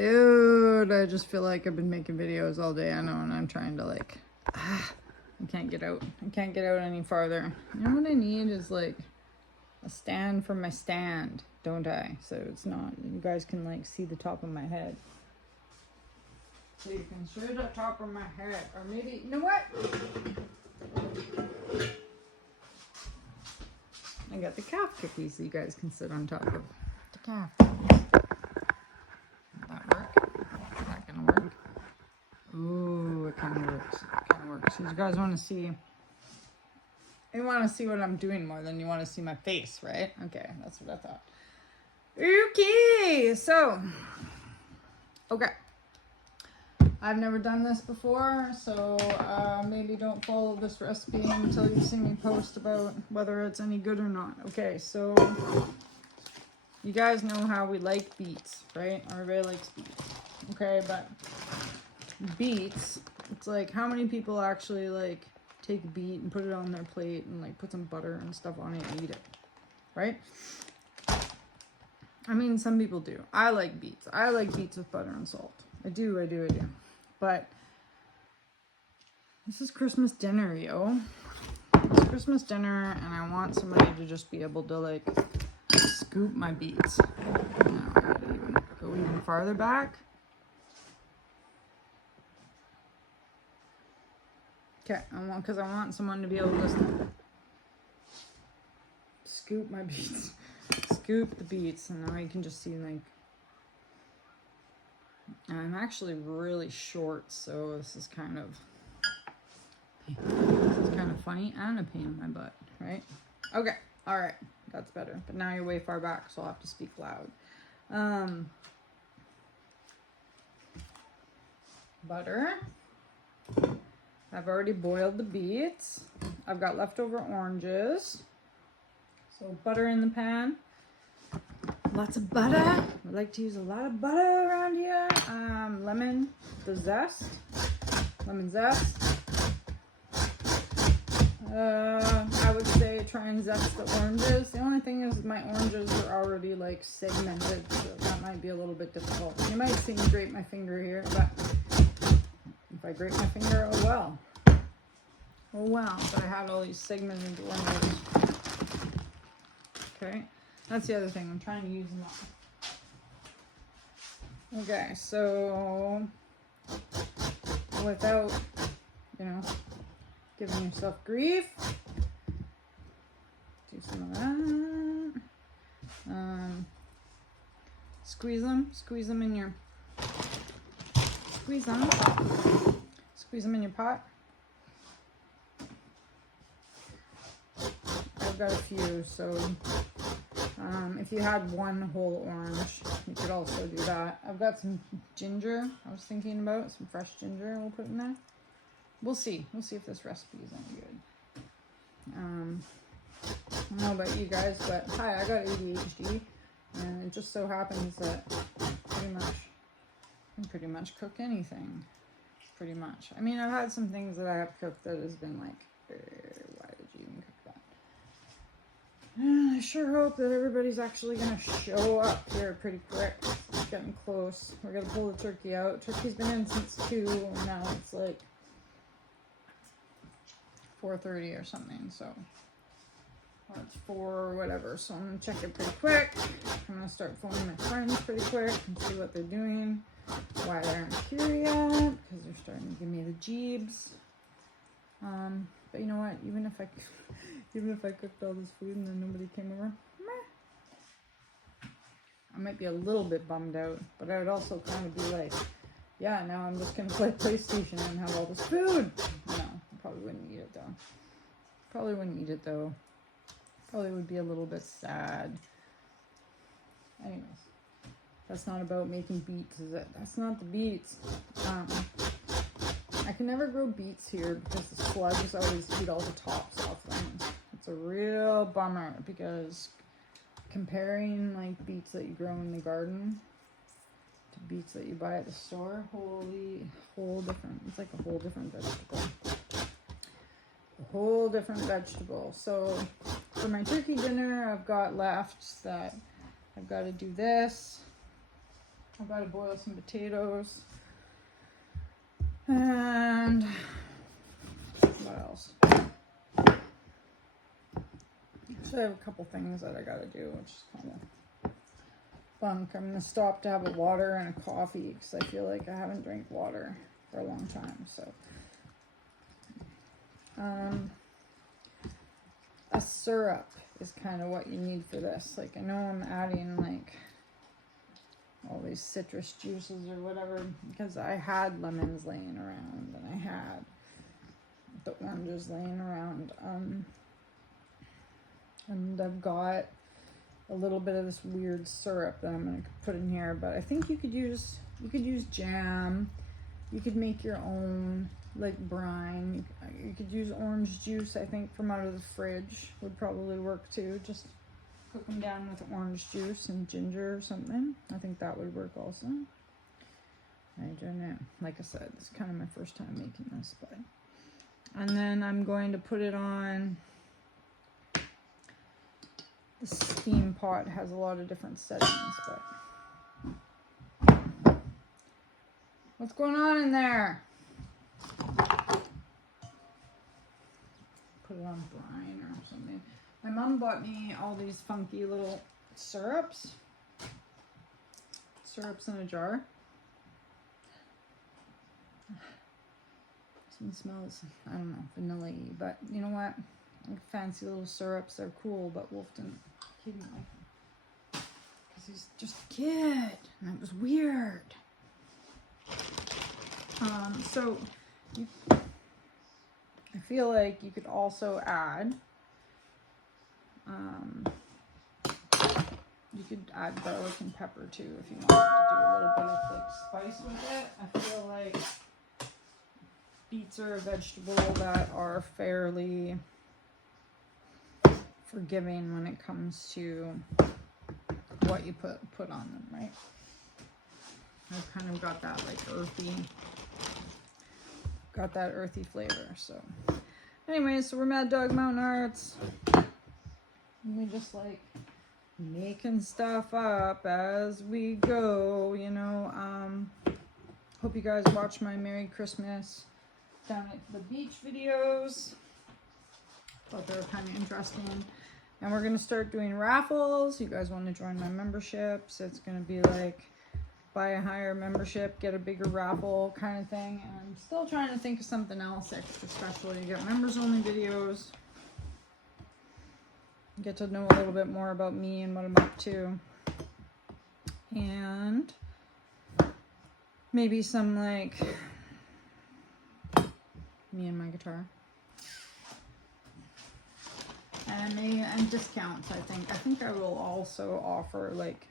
Dude, I just feel like I've been making videos all day. I know, and I'm trying to like, I can't get out. I can't get out any farther. You know what I need is like a stand for my stand, don't I? So it's not, you guys can like see the top of my head. So you can see the top of my head. Or maybe, you know what? I got the calf cookies so you guys can sit on top of the calf cookies. Will that work? Is that gonna work? Ooh, it kind of works. It kind of works. So you guys want to see, you want to see what I'm doing more than you want to see my face, right? Okay, that's what I thought. Okay, so, okay. I've never done this before, so maybe don't follow this recipe until you see me post about whether it's any good or not. Okay, so you guys know how we like beets, right? Everybody likes beets. Okay, but beets, it's like how many people actually like take a beet and put it on their plate and like put some butter and stuff on it and eat it, right? I mean, some people do. I like beets. I like beets with butter and salt. I do. But this is Christmas dinner, yo. It's Christmas dinner, and I want somebody to just be able to like scoop my beets. Now I gotta even go even farther back. Okay, because I want someone to be able to scoop my beets. Scoop the beets, and now you can just see like, I'm actually really short, so this is kind of funny and a pain in my butt, right? Okay, all right, that's better. But now you're way far back, so I'll have to speak loud. Butter. I've already boiled the beets. I've got leftover oranges. So butter in the pan. Lots of butter. I like to use a lot of butter around here. Lemon, the zest. Lemon zest. I would say try and zest the oranges. The only thing is my oranges are already like segmented, so that might be a little bit difficult. You might see me grate my finger here, but if I grate my finger, oh well. Oh well, but I had all these segmented oranges. Okay. That's the other thing. I'm trying to use them all. Okay, so without, you know, giving yourself grief, do some of that. Squeeze them in your, squeeze them in your pot. I've got a few, so if you had one whole orange, you could also do that. I've got some ginger I was thinking about, some fresh ginger we'll put in there. We'll see if this recipe is any good. I don't know about you guys, but hi, I got ADHD, and it just so happens that I can pretty much cook anything. Pretty much. I mean, I've had some things that I have cooked that has been like, why did you even cook that? And I sure hope that everybody's actually going to show up here pretty quick. It's getting close. We're going to pull the turkey out. Turkey's been in since 2, and now it's like 4:30 or something, so it's 4 or whatever. So I'm going to check it pretty quick. I'm going to start phoning my friends pretty quick and see what they're doing, why they aren't here yet, because they're starting to give me the jeebs. But you know what? Even if I cooked all this food and then nobody came over, I might be a little bit bummed out. But I would also kind of be like, yeah, now I'm just gonna play PlayStation and have all this food. No, I probably wouldn't eat it though. Probably would be a little bit sad. Anyways, that's not about making beets, is it? That's not the beets. I can never grow beets here because the slugs always eat all the tops off them. It's a real bummer because comparing like beets that you grow in the garden to beets that you buy at the store, whole different. It's like a whole different vegetable. A whole different vegetable. So for my turkey dinner, I've got left that I've got to do this. I've got to boil some potatoes. And what else? So I have a couple things that I gotta do, which is kind of bunk. I'm gonna stop to have a water and a coffee because I feel like I haven't drank water for a long time. So, a syrup is kind of what you need for this. Like, I know I'm adding like all these citrus juices or whatever because I had lemons laying around and I had the oranges laying around. And I've got a little bit of this weird syrup that I'm gonna put in here, but I think you could use jam. You could make your own like brine. You could use orange juice. I think from out of the fridge would probably work too. Just cook them down with orange juice and ginger or something. I think that would work also. I don't know. Like I said, it's kind of my first time making this, but and then I'm going to put it on. The steam pot has a lot of different settings, but what's going on in there? Put it on brine or something. My mom bought me all these funky little syrups. Syrups in a jar. This one smells, I don't know, vanilla-y, but you know what? Like fancy little syrups, they're cool, but Wolf didn't, he didn't like them. Because he's just a kid, and it was weird. So, I feel like you could also add, you could add garlic and pepper too if you wanted to do a little bit of like spice with it. I feel like beets are a vegetable that are fairly forgiving when it comes to what you put on them, right? I've kind of got that like earthy flavor. So anyway, so we're Mad Dog Mountain Arts. And we just like making stuff up as we go, you know. Hope you guys watch my Merry Christmas down at the beach videos. Thought they were kind of interesting. And we're going to start doing raffles. You guys want to join my memberships. It's going to be like buy a higher membership, get a bigger raffle kind of thing. And I'm still trying to think of something else extra special. You get members only videos. Get to know a little bit more about me and what I'm up to. And maybe some like me and my guitar. And discounts, I think I will also offer, like,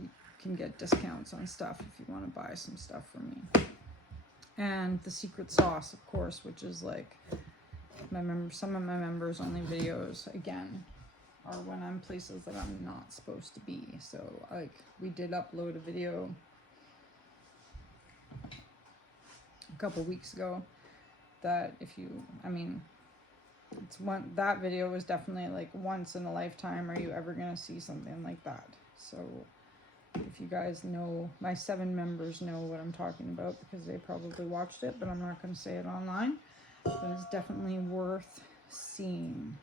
you can get discounts on stuff if you want to buy some stuff from me. And the secret sauce, of course, which is like some of my members only videos, again, are when I'm places that I'm not supposed to be. So, like, we did upload a video a couple weeks ago that that video was definitely like once in a lifetime. Are you ever gonna see something like that? So if you guys know, my 7 members know what I'm talking about because they probably watched it, but I'm not gonna say it online. But it's definitely worth seeing.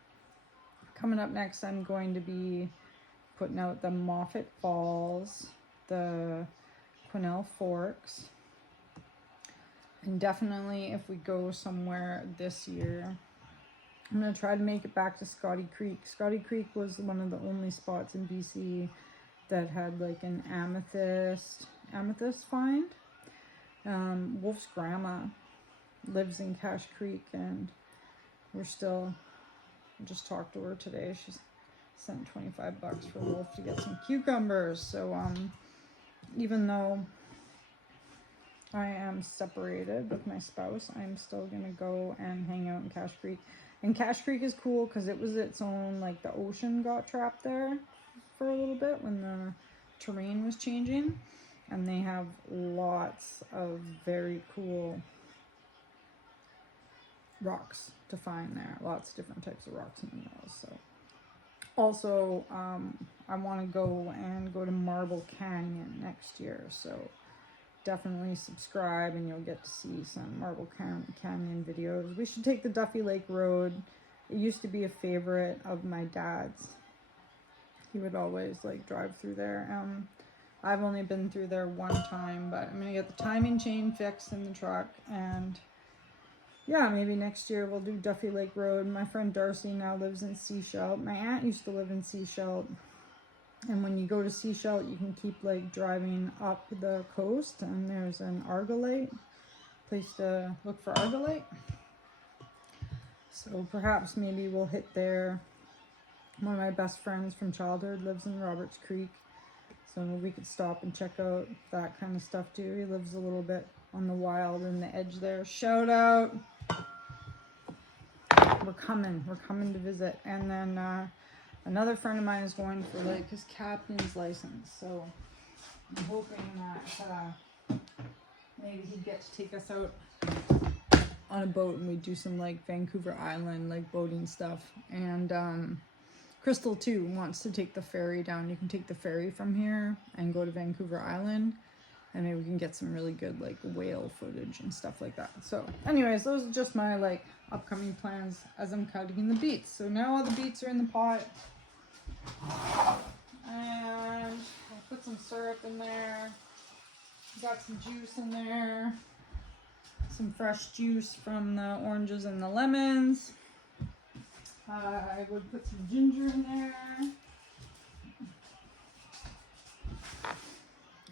Coming up next, I'm going to be putting out the Moffat Falls, the Quesnel Forks, and definitely if we go somewhere this year, I'm going to try to make it back to Scotty Creek. Scotty Creek was one of the only spots in BC that had like an amethyst find. Wolf's grandma lives in Cache Creek, and I just talked to her today. She's sent $25 for Wolf to get some cucumbers. So even though I am separated with my spouse, I'm still gonna go and hang out in Cache Creek. And Cache Creek is cool because it was its own, like, the ocean got trapped there for a little bit when the terrain was changing. And they have lots of very cool rocks to find there. Lots of different types of rocks and minerals. So also, I want to go to Marble Canyon next year. So definitely subscribe and you'll get to see some Marble Canyon videos. We should take the Duffy Lake Road. It used to be a favorite of my dad's. He would always like drive through there. I've only been through there one time, but I'm gonna get the timing chain fixed in the truck, and yeah, maybe next year we'll do Duffy Lake Road. My friend Darcy now lives in Seashell. My aunt used to live in Seashell, and when you go to Seashell, you can keep like driving up the coast, and there's an argillite place to look for argillite. So perhaps maybe we'll hit there. One of my best friends from childhood lives in Roberts Creek, so we could stop and check out that kind of stuff too. He lives a little bit on the wild and the edge there. Shout out. We're coming to visit. And then another friend of mine is going for like his captain's license, so I'm hoping that maybe he'd get to take us out on a boat and we do some like Vancouver Island like boating stuff. And Crystal too wants to take the ferry down. You can take the ferry from here and go to Vancouver Island, and maybe we can get some really good like whale footage and stuff like that. So anyways, those are just my like upcoming plans as I'm cutting the beets. So now all the beets are in the pot, and I'll put some syrup in there. Got some juice in there, some fresh juice from the oranges and the lemons. I would put some ginger in there.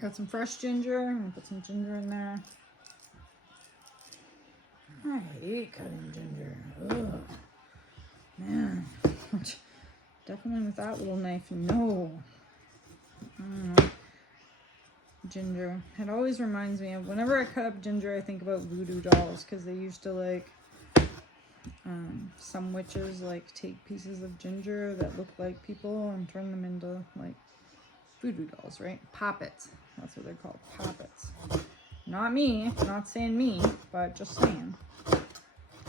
Got some fresh ginger. I'm gonna put some ginger in there. I hate cutting ginger. Ugh. Man. Definitely with that little knife, no. I don't know. Ginger. It always reminds me of, whenever I cut up ginger, I think about voodoo dolls, because they used to like, some witches like take pieces of ginger that look like people and turn them into like voodoo dolls, right? Poppets. That's what they're called, poppets. Not me, not saying me, but just saying.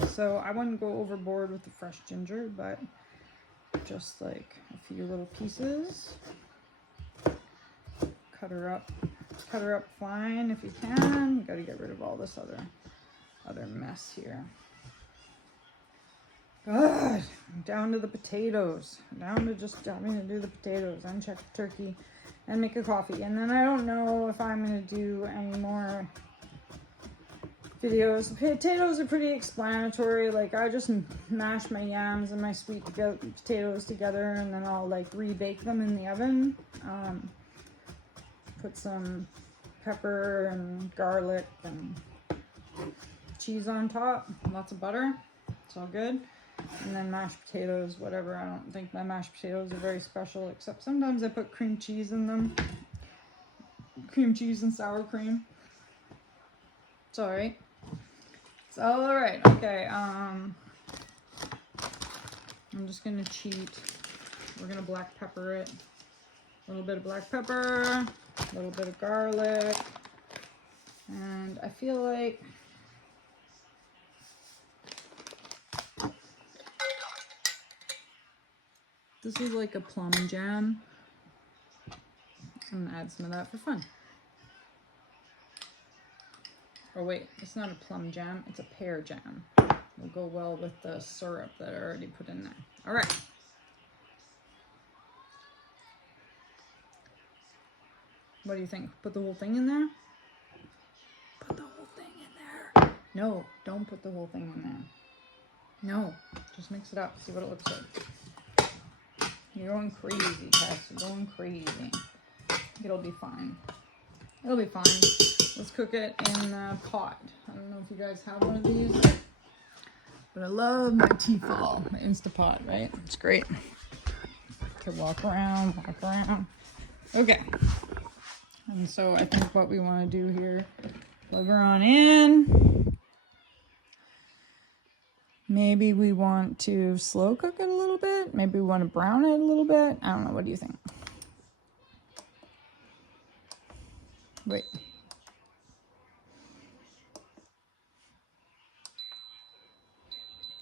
So I wouldn't go overboard with the fresh ginger, but just like a few little pieces. Cut her up fine if you can. You gotta get rid of all this other mess here. God, I'm down to the potatoes. I'm just having to do the potatoes, uncheck the turkey, and make a coffee. And then I don't know if I'm gonna do any more videos. The potatoes are pretty explanatory. Like, I just mash my yams and my sweet potatoes together, and then I'll like rebake them in the oven. Put some pepper and garlic and cheese on top, lots of butter. It's all good. And then mashed potatoes, whatever. I don't think my mashed potatoes are very special, except sometimes I put cream cheese in them. Cream cheese and sour cream. It's alright. It's alright. Okay, I'm just gonna cheat. We're gonna black pepper it. A little bit of black pepper, a little bit of garlic, and I feel like this is like a plum jam. I'm gonna add some of that for fun. Oh wait, it's not a plum jam, it's a pear jam. It'll go well with the syrup that I already put in there. All right. What do you think? Put the whole thing in there? Put the whole thing in there. No, don't put the whole thing in there. No, just mix it up. See what it looks like. You're going crazy, Tess. You're going crazy. It'll be fine. It'll be fine. Let's cook it in the pot. I don't know if you guys have one of these, but I love my Tefal, the Instapot, right? It's great. To walk around. Okay. And so I think what we want to do here, plug her on in. Maybe we want to slow cook it a little bit. Maybe we want to brown it a little bit. I don't know. What do you think? Wait.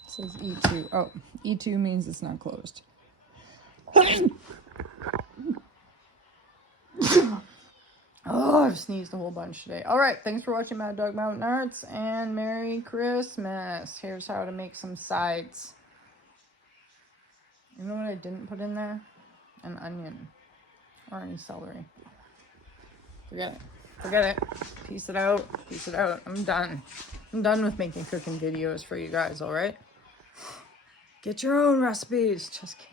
It says E2. Oh, E2 means it's not closed. Oh, I've sneezed a whole bunch today. All right, thanks for watching Mad Dog Mountain Arts, and Merry Christmas. Here's how to make some sides. You know what I didn't put in there? An onion or any celery. Forget it. Forget it. Piece it out. Piece it out. I'm done. I'm done with making cooking videos for you guys, all right? Get your own recipes. Just kidding.